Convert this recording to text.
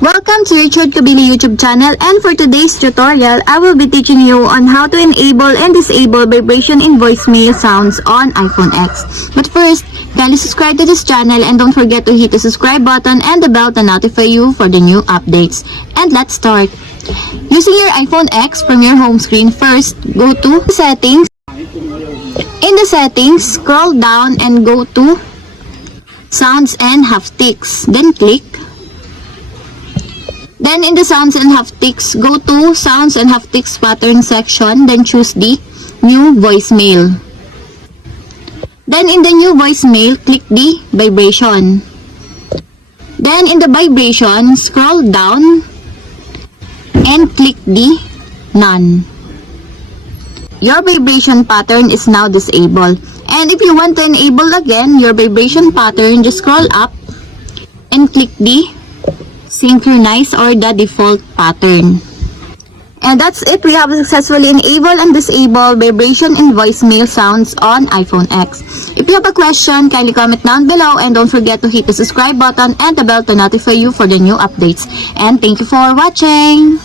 Welcome to Richard Kabili YouTube channel, and for today's tutorial, I will be teaching you on how to enable and disable vibration in voicemail sounds on iPhone X. But first, kindly subscribe to this channel and don't forget to hit the subscribe button and the bell to notify you for the new updates. And let's start. Using your iPhone X from your home screen, first go to Settings. In the Settings, scroll down and go to Sounds and Haptics. Then click. Then in the Sounds and Haptics, go to Sounds and Haptics Pattern section, then choose the New Voicemail. Then in the New Voicemail, click the Vibration. Then in the Vibration, scroll down and click the None. Your vibration pattern is now disabled. And if you want to enable again your vibration pattern, just scroll up and click the Synchronize or the default pattern. And that's it. We have successfully enabled and disabled vibration and voicemail sounds on iPhone X. If you have a question, kindly comment down below and don't forget to hit the subscribe button and the bell to notify you for the new updates. And thank you for watching.